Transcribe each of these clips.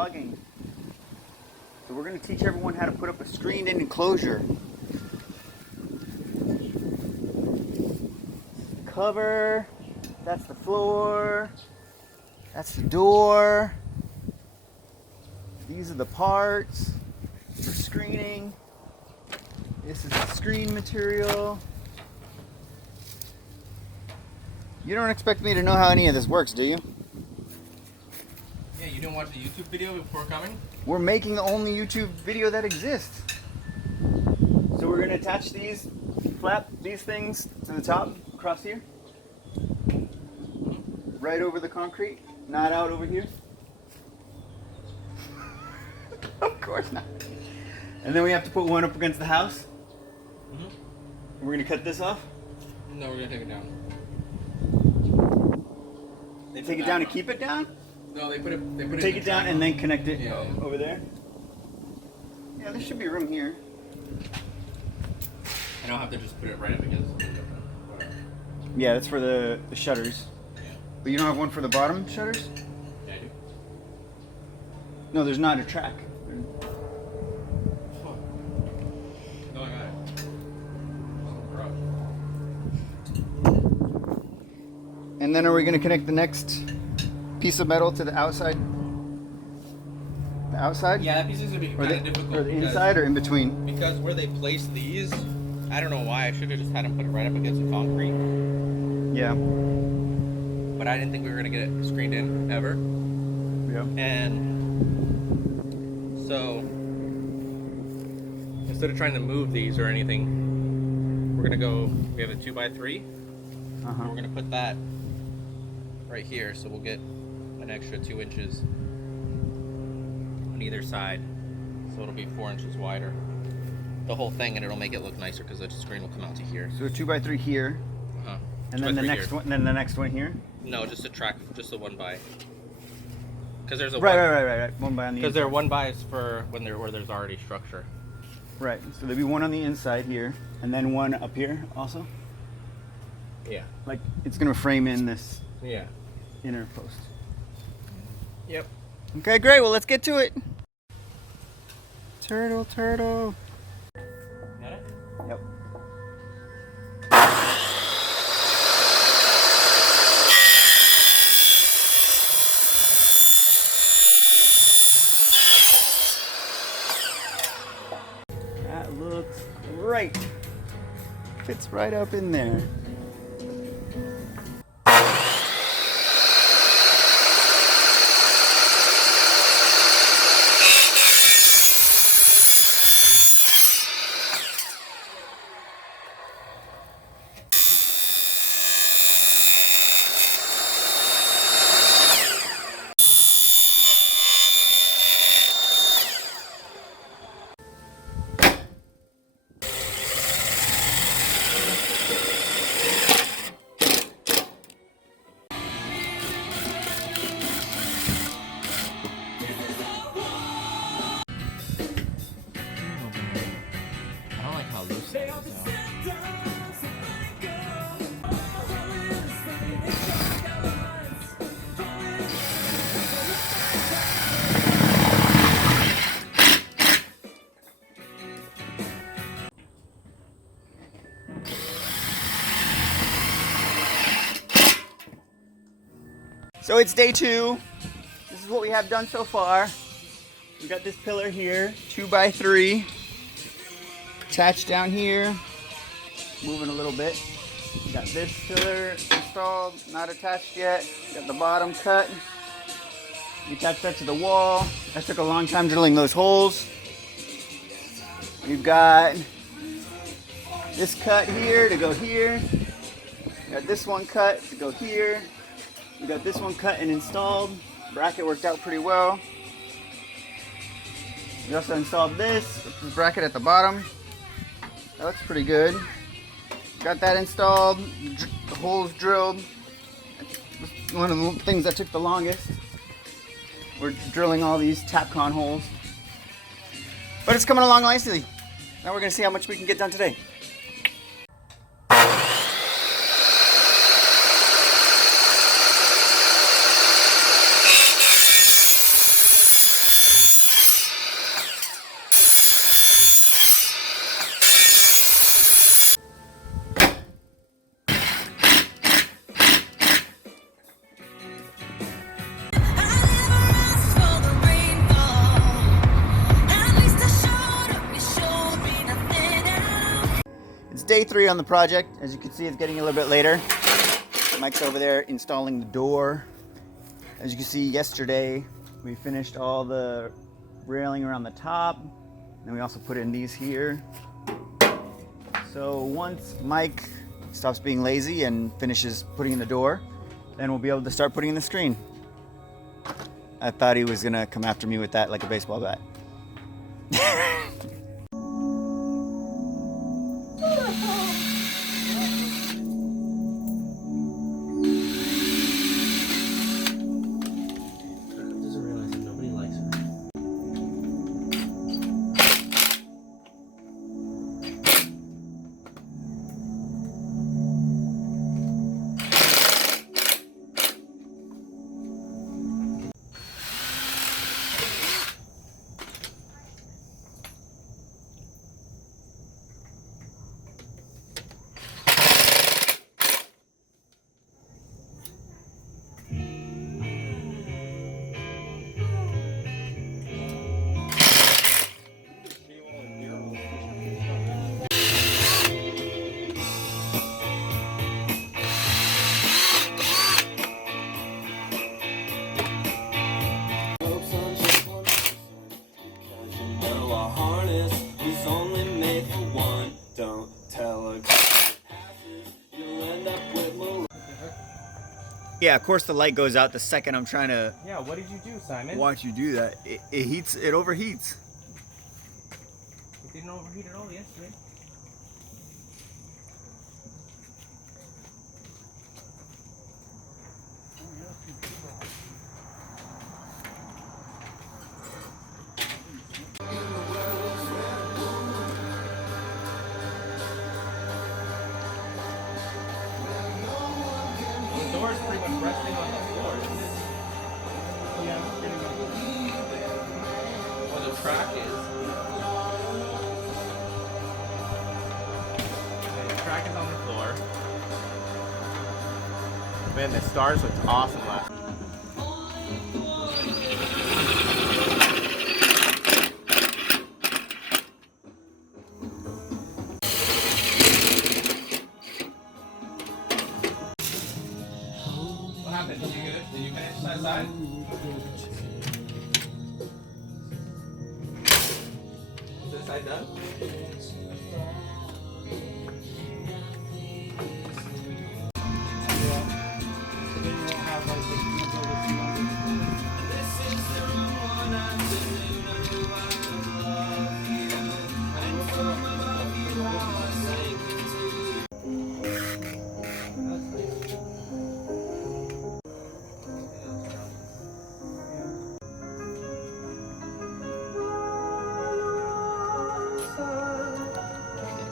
vlogging. So we're going to teach everyone how to put up a screened-in enclosure. Cover, that's the floor, that's the door. These are the parts for screening. This is the screen material. You don't expect me to know how any of this works, do you? Yeah, you didn't watch the YouTube video before coming? We're making the only YouTube video that exists. So we're going to attach these, flap these things to the top, across here. Right over the concrete, not out over here. Of course not. And then we have to put one up against the house. We're going to cut this off. No, we're going to take it down. They take it down to keep it down? No, they put it Take it down and then connect it over there? Yeah, there should be room here. I don't have to just put it right up against it. Whatever. Yeah, that's for the shutters. Yeah. But you don't have one for the bottom shutters? Yeah, I do. No, there's not a track. Oh. No, I got it. And then are we going to connect the next piece of metal to the outside? The outside? Yeah, that piece is going to be kind of difficult. Or the inside or in between? Because where they place these, I don't know why. I should have just had them put it right up against the concrete. Yeah. But I didn't think we were going to get it screened in ever. Yeah. And so, instead of trying to move these or anything, we're going to go, we have a 2x3. We're going to put that right here, so we'll get an extra 2 inches on either side, so it'll be 4 inches wider, the whole thing, and it'll make it look nicer because the screen will come out to here. So a 2x3 here, and then the next one, then the next one here. No, just a track, just a 1x. Because there's a right. 1 by on the. Because there are 1x for when where there's already structure. Right. So there'll be one on the inside here, and then one up here also. Yeah. Like it's gonna frame in this. Yeah. Inner post. Yep. Okay, great. Well, let's get to it. Turtle. Got it? Yep. That looks great. Fits right up in there. So it's day 2. This is what we have done so far. We got this pillar here, 2x3, attached down here, moving a little bit. We got this pillar installed, not attached yet. Got the bottom cut. We attached that to the wall. That took a long time drilling those holes. We've got this cut here to go here. Got this one cut to go here. We got this one cut and installed. Bracket worked out pretty well. We also installed this bracket at the bottom. That looks pretty good. Got that installed. The holes drilled. That's one of the things that took the longest. We're drilling all these Tapcon holes. But it's coming along nicely. Now we're going to see how much we can get done today. day 3 on the project. As you can see, it's getting a little bit later. Mike's over there installing the door. As you can see, yesterday we finished all the railing around the top. Then we also put in these here. So once Mike stops being lazy and finishes putting in the door, then we'll be able to start putting in the screen. I thought he was gonna come after me with that like a baseball bat. Yeah, of course the light goes out the second I'm trying to. Yeah, what did you do, Simon? Watch you do that. It heats. It overheats. It didn't overheat at all yesterday. The door's pretty much resting on the floor, isn't it? Yeah, Where the track is. Okay, the track is on the floor. Man, the stars looked awesome last night. What happened? Did you get it? Did you finish that side? Is this side done?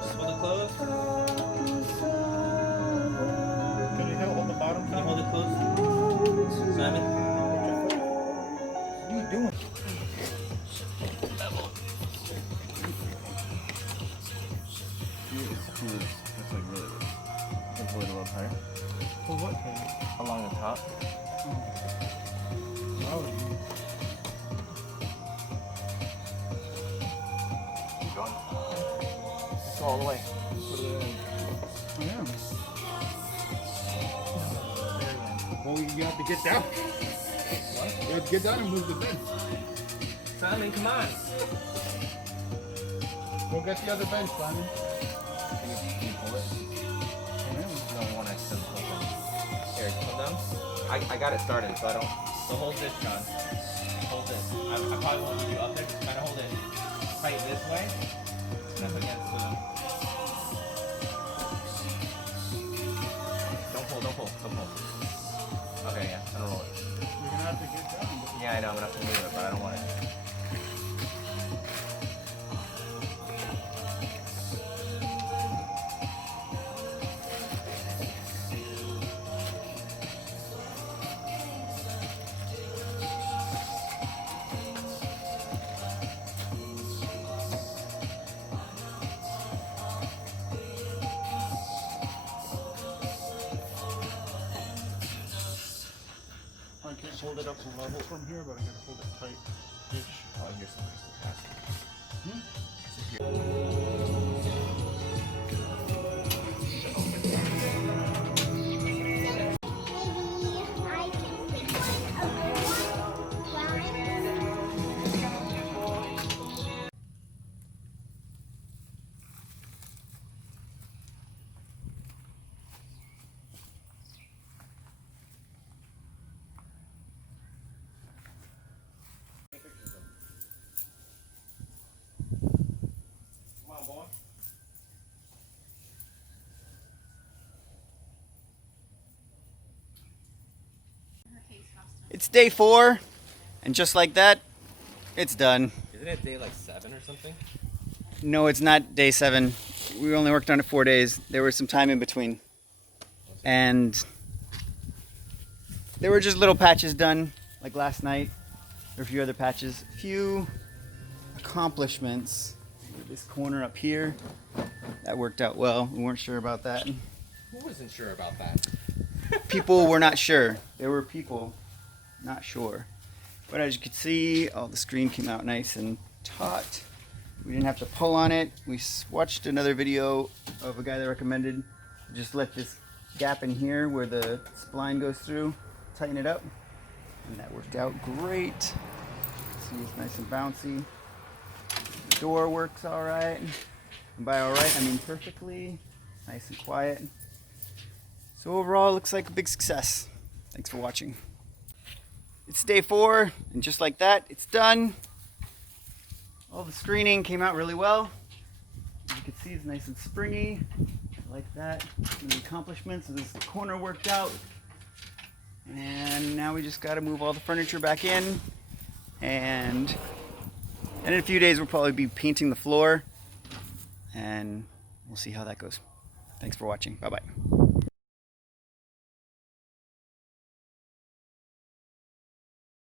Just hold it closed. Can you hold the bottom? Can you hold it closed? Simon? What are you doing? That's like really low. Like a little up higher. For what? Along the top. Wow. Keep going. Go all the way. I am. Well, you have to get down. What? You have to get down and move the bench. Simon, come on. Go get the other bench, Simon. Can you pull it? There's only one extra pull it. Here, come down. I got it started, so I don't. So hold this, John. Hold this. I probably won't leave you up there. Just kind of hold it tight this way. And up against the. Don't pull. Okay, yeah, unroll it. You're gonna have to get down. Yeah, I know. I'm gonna have to move it, but I don't want it. I can't hold it up to level from here, but I gotta hold it tight-ish. Oh, here's some crystal plastic. Hmm? It's day 4, and just like that, it's done. Isn't it day like 7 or something? No, it's not day 7. We only worked on it 4 days. There was some time in between. And there were just little patches done, like last night. There were a few other patches. A few accomplishments. This corner up here, that worked out well. We weren't sure about that. Who wasn't sure about that? People were not sure. There were people not sure. But as you can see, the screen came out nice and taut. We didn't have to pull on it. We watched another video of a guy that recommended just let this gap in here where the spline goes through, tighten it up. And that worked out great. See, it's nice and bouncy. The door works all right. And by all right, I mean perfectly. Nice and quiet. So overall, it looks like a big success. Thanks for watching. It's day 4, and just like that, it's done. All the screening came out really well. As you can see, it's nice and springy. I like that. And the accomplishments of this corner worked out. And now we just got to move all the furniture back in. And in a few days, we'll probably be painting the floor. And we'll see how that goes. Thanks for watching. Bye-bye.